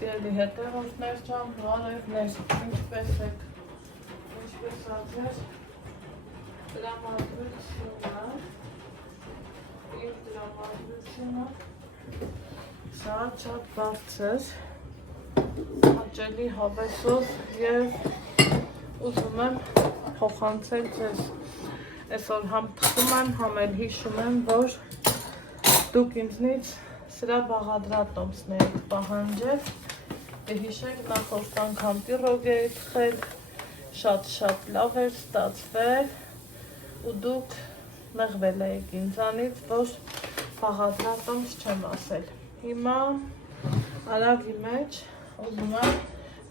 Սիրելի հետևորդներ ջան, բարևներ, ինչպես եք, ինչպես ացեր, տրամադրությունը շատ բարձր, հաճելի հավեսով և ուզում եմ փոխանցել ձեզ, այսօր համ թխում եմ, համ էլ հիշում եմ, որ դուք ինձնից սրա բաղադրատոմսներ եք պահանջել, հիշեք նախորդ անգամ տիրոգ էի թխել, շատ լավ էր ստացվել ու դուք նեղվել եք ինձանից, որ բաղադրատոմս չեմ ասել։ Հիմա արագի մեջ ուզում եմ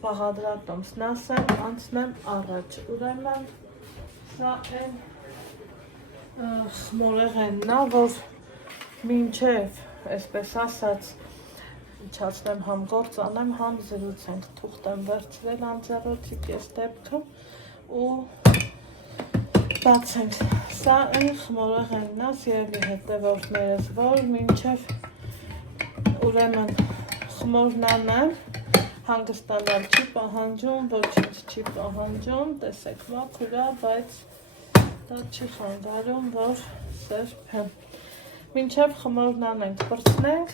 բաղադրատոմսն ասեմ, անցնեմ առաջ, ուրեմն սա են խմորեղենն է, որ մինչև, այսպես ասած, իջացնեմ համ գործ անեմ, համ զրուցենք, թուղթ եմ վերցրել անձեռոցիկ ես դեպքը ու բացենք, սա են խմորեղենն է, սիրելի հետևորդներս, որ մինչև ուրեմն խմորն անեմ, հանգստանալ չի պահանջում, ոչինչ չի պահանջում, տեսեք մաքուր է, բայց դա չի խանգարում, որ սրբեմ։ Մինչև խմորն անենք, պրծնենք,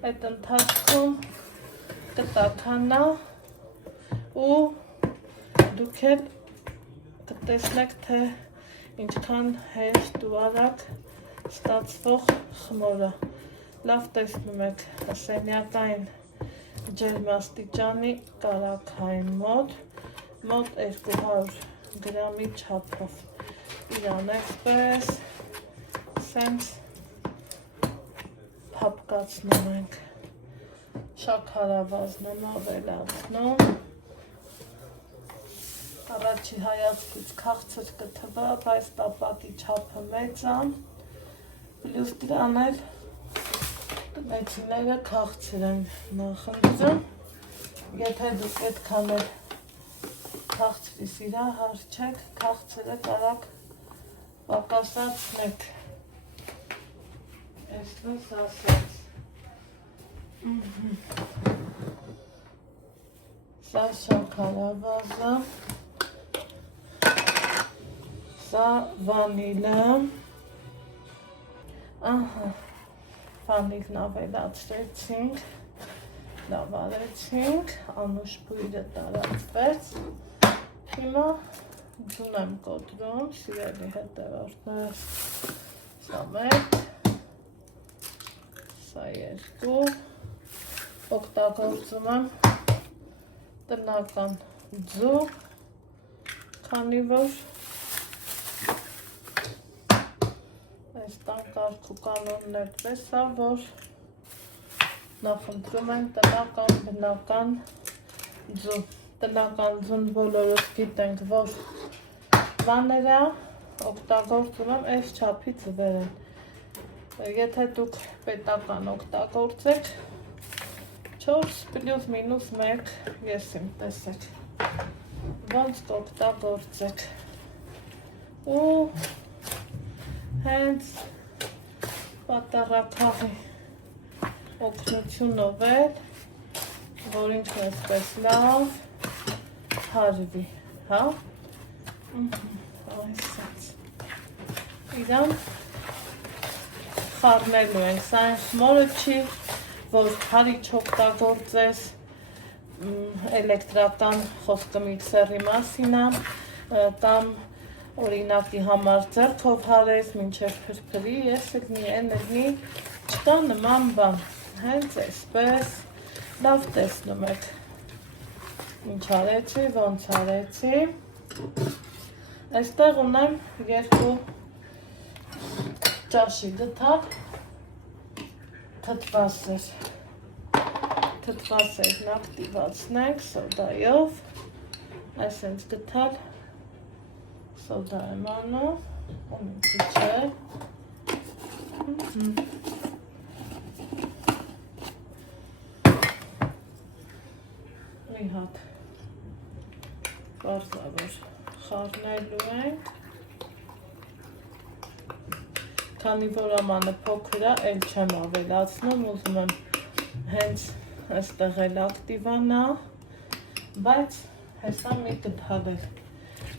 այդ ընթացքում կտաքանա ու դուք էլ կտեսնեք, թե ինչքան հեշտ ու արագ ստացվող խմորը։ Լավ տեսնում եք սենյակային ջերմաստիճանի կարագային մոտ 200 գրամի չափով իրան այսպես սենց հապկացնում ենք, շաքարավազն եմ ավելացնում, առաջի հայացքից քաղցր կթվա, բայց տապատի չափը մեծ է, պլյուս դրան էլ մեծիները քաղցր են նախընտրում, եթե դուք այդքան էլ քաղցրի սիրահար չեք, քաղցրը կարակ պակասացնեք, այսպես ասած, սա շաքարավազը, սա վանիլը, վանիլն ավելացրեցինք, լավ արեցինք, անուշ բույրը տարածվեց, հիմա ձուն եմ կոտրում, սիրելի հետևորդներ, սա մեկ, սա երկու, օգտագործում եմ տնական ձու, քանի որ այս տան կարգ ու կանոնն այդպես է, որ նախընտրում են տնական բնական ձու։ Տնական ձուն բոլորս գիտենք, որ բաներ է, օգտագործում եմ այս չափից վեր են։ Եթե դուք պետական օգտագործեք, 4+-1 եսիմ, տեսեք, ոնց կօգտագործեք։ Ու հենց պատառաքաղի օգնությունով էլ, որ ինքն այսպես լավ հարվի, հա, այսպես, իրան խառնելու ենք, սա այն խմորը չի, որ հարի չօգտագործես, էլեկտրական խոսքը միքսերի մասին է, կամ օրինակի համար ձեռքով հարես, մինչև փրփրի, ես էլնի, էլնի, չկա նման բան, հենց այսպես, լավ տեսնում եք, ինչ արեցի, ոնց արեցի, այստեղ ունեմ 2 ճաշի դթակ, թթվասերն ակտիվացնենք սոդայով, այսենց գտալ սոդա եմ անում, ունիքի չէ, մի հատ պարզավոր խառնելու ենք, քանի որ ամանը փոքր է, էլ չեմ ավելացնում, ուզում եմ հենց այստեղ էլ ակտիվանա, բայց հեսա մի գդալ էլ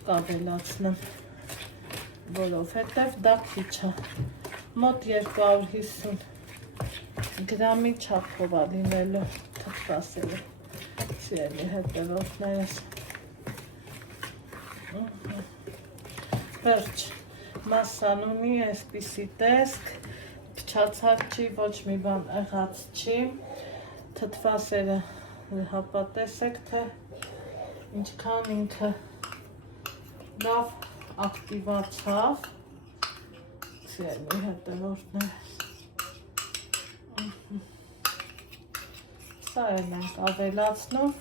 կավելացնեմ, որովհետև դա քիչ է, մոտ 250 գրամի չափով է լինելու թթվասերը, սիրելի հետևորդներս։ Վերջ, մասսան ունի այսպիսի տեսք, փչացած չի, ոչ մի բան եղած չի, թթվասերը հապատեսեք, թե ինչքան ինքը լավ ակտիվացավ, սիրելի հետևորդներս։ Սա էլ ենք ավելացնում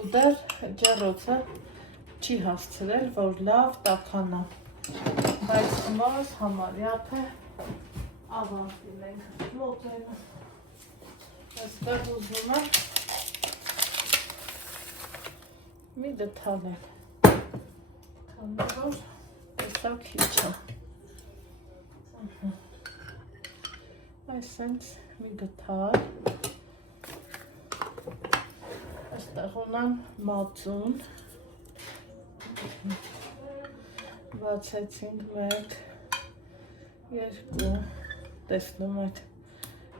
ու դեռ ջեռոցը չի հասցրել, որ լավ տաքանա, բայց մոս համարյա թե ավարտին ենք մոտենում։ Այստեղ ուզում եմ մի դթանել, քանի որ տեսա քիչ է։ Այսենց մի դթալ, այստեղ ունեմ մածուն, բացեցինք 1, 2, տեսնում եք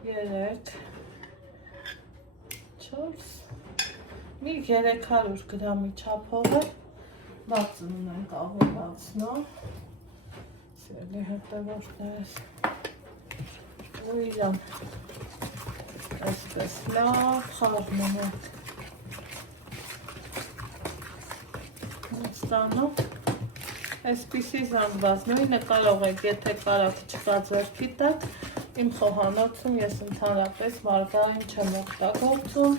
3, 4, մի 300 գրամի չափով է մածուն ենք ավելացնում, սիրելի հետևորդներս, ու իրան այսպես լավ խառնում ենք։ Ստանում այսպիսի զանգված նույնը կարող եք, եթե կարակ չկա ձեռքի տակ, իմ խոհանոցում ես ընդհանրապես մարգարին չեմ օգտագործում,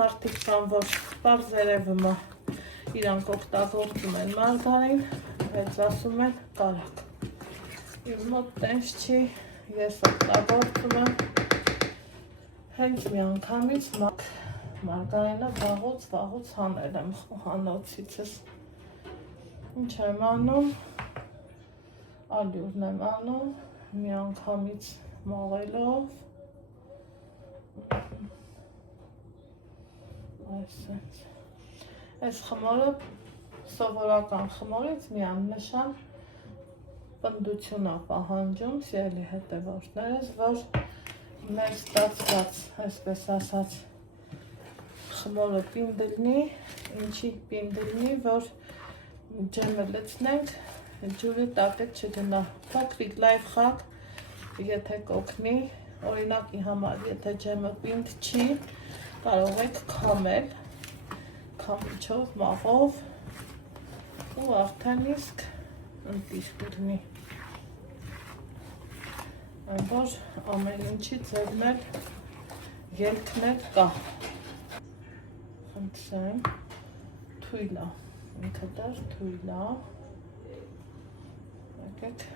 մարդիկ կան, որ պարզ երևում է իրանք օգտագործում են մարգարին, բայց ասում են կարակ։ Իմ մոտ տենց չի, ես օգտագործում եմ հենց մի անգամից մարգարինը վաղուց հանել եմ խոհանոցիցս։ Ինչ եմ անում, ալյուրն եմ անում, մի անգամից մաղելով, այս խմորը սովորական խմորից մի աննշան պնդություն է պահանջում, սիրելի հետևորդներս, որ մեր ստացված, այսպես ասած, խմորը պինդլնի, ինչի պինդլնի, որ ջեմը լցնենք, ջուրը տակը չգնա, փոքրիկ լայվ խակ, եթե կօգնի, օրինակի համար, եթե ջեմը պինդ չի, կարող եք քամել, քամիչով, մաղով ու արդեն իսկ ընտիր կլինի, որ ամեն ինչի ձերն էլ ելքն էլ կա, խնդրեմ, թույլ է, ինքը դեռ թույլ է, եկեք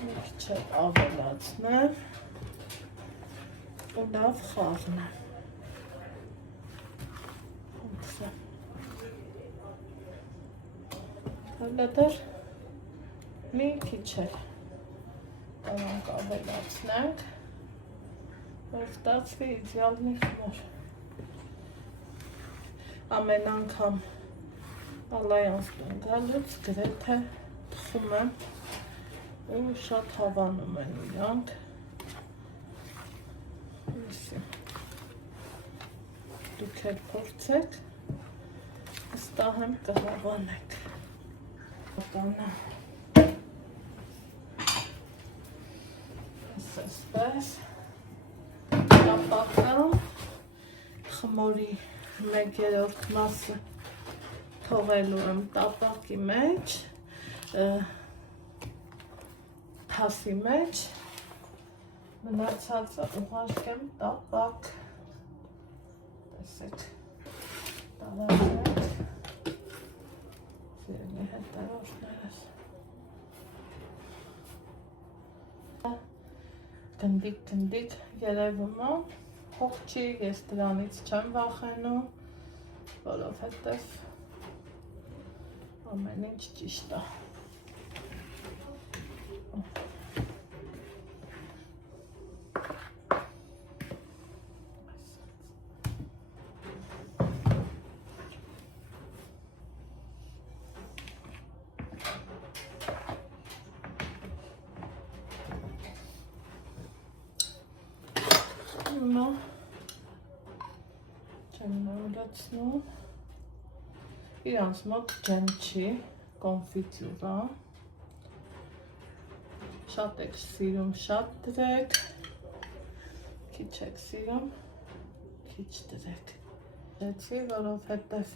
մի քիչ ավելացնեմ ու լավ խառնեմ, խնդրեմ, հələ դեռ մի քիչ էլ Անանք ավելացնենք, որ ստացվի իդեալնի խմոր։ Ամեն անգամ ալայանս գալուց գրեթե թխում եմ ու շատ հավանում են իրանք։ Դուք էլ փորձեք, վստահ եմ կհավանեք։ Այսպես տապակամ, խմորի 1/3 մասը թողելու եմ տապակի մեջ, թասի մեջ, մնացածը ուղարկեմ տապակ, տեսեք, տարածեք, սիրելի հետևորդներս։ Գնդիկ երևում է, փող չի, ես դրանից չեմ վախենում, որովհետև ամեն ինչ ճիշտ է։ հիմա չեմ նորացնում, իրանց մոտ ջեմ չի, կոնֆիտյուրա, շատ եք սիրում, շատ դրեք, քիչ եք սիրում, քիչ դրեք, որովհետև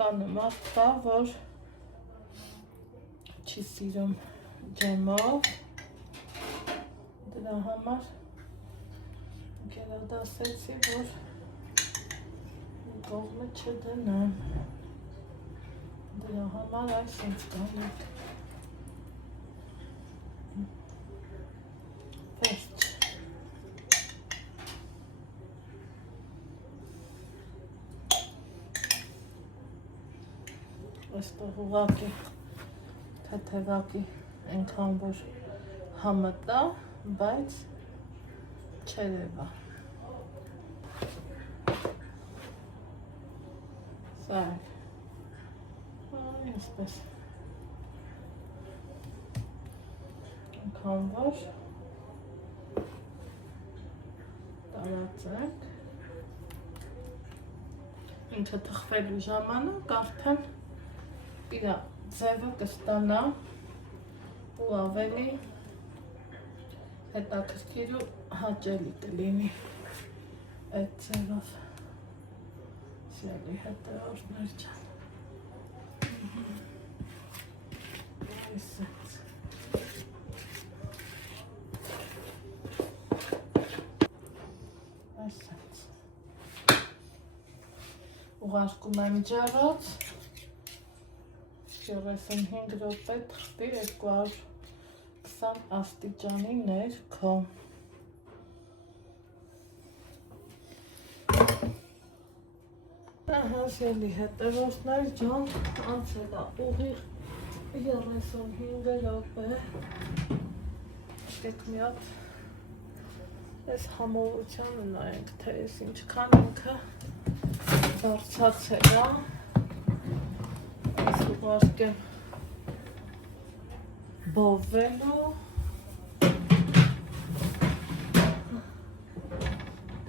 տանը մարդ կա, որ չի սիրում ջեմով, դրա համար գերադասեցի, որ կողմը չդնեմ, դրա համար այս ինձ կանեք, վերջ, այստեղ ուղղակի թեթևակի այնքան որ համտա, բայց չերևա։ Սա է։ Այսպես։ Այնքան որ տարածենք։ Ինքը թխվելու ժամանակ արդեն իր ձևը կստանա ու ավելի հետաքրքիր ու հաճելի կլինի այդ ձևով սիրելի հետևորդներ ջան այսպես ուղարկում եմ ջարած 35 րոպե թխվի 220 աստիճանի ներքո։ Ահա սիրելի հետևորդներ ջան, անցել է ուղիղ 35 րոպե։ Եկեք մի հատ այս համովությանը նայենք, թե այս ինչքան ինքը բարձրացել է։ Այս ուղարկեմ բովվելու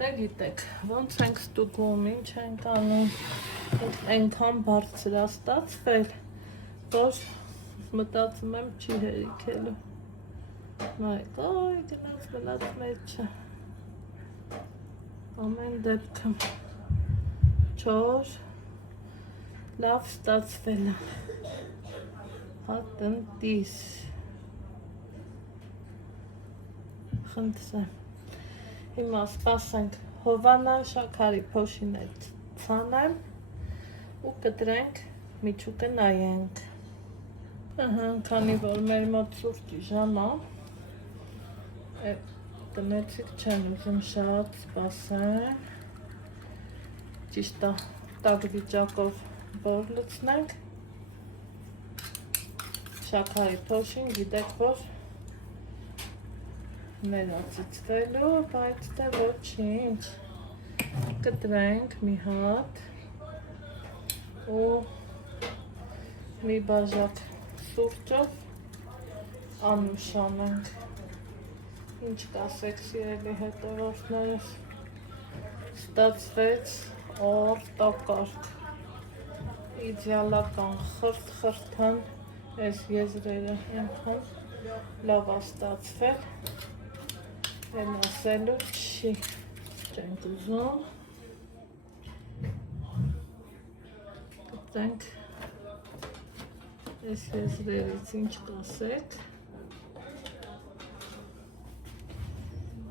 դե գիտեք, ոնց ենք ստուգում, ինչ ենք անում, այնքան բարձր է ստացվել, որ մտածում եմ չի հերիքելու։ Այ գնաց մեջը։ Ամեն դեպքում չոր լավ ստացվել է։ Հատնտիս խնդրեմ հիմա սպասենք հովանա շաքարի փոշին էլ ցանեմ ու կդրենք միջուկը նայենք ահա քանի որ մեր մոտ սուրճի ժամ է տնեցիկ չեմ ուզում շատ սպասեմ ճիշտ է տաք վիճակով որ լցնենք շաքարի փոշին գիտեք որ մերացիցվելու, բայց դե ոչինչ կտրենք մի հատ ու մի բաժակ սուրճով անուշանենք ինչ կասեք սիրելի հետևորդներս ստացվեց օրտակարգ իդեալական խրտ-խրտան այս եզրերը այնքան լավ է ստացվել Եմ ասելու չի չենք ուզում գտենք այս եզրերից ինչ կասեք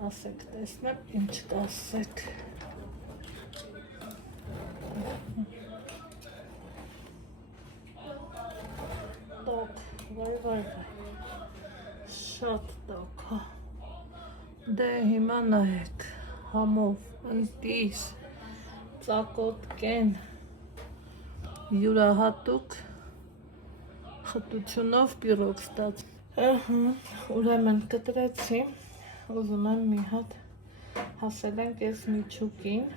ասեք տեսնեմ ինչ կասեք տոք վայ շատ տոք Դե հիմա նայեք, համով, ընտիս, ծակոտկեն, յուրահատուկ խտությունով պիրոկ ստաց։ Ուրեմն կտրեցի, ուզում եմ մի հատ հասել ենք այս միջուկին,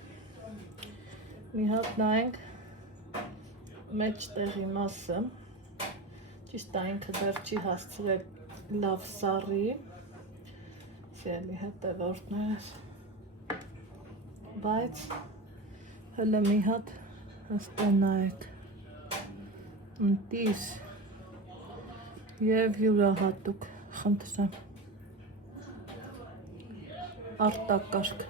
մի հատ նայենք մեջ տեղի մասը, ճիշտ է ինքը դեռ չի հասցրել լավ սառի, Սիրելի հետևորդներ, բայց հələ մի հատ ստենայեք ընտիս և յուրահատուկ խնդրեմ արտակարգ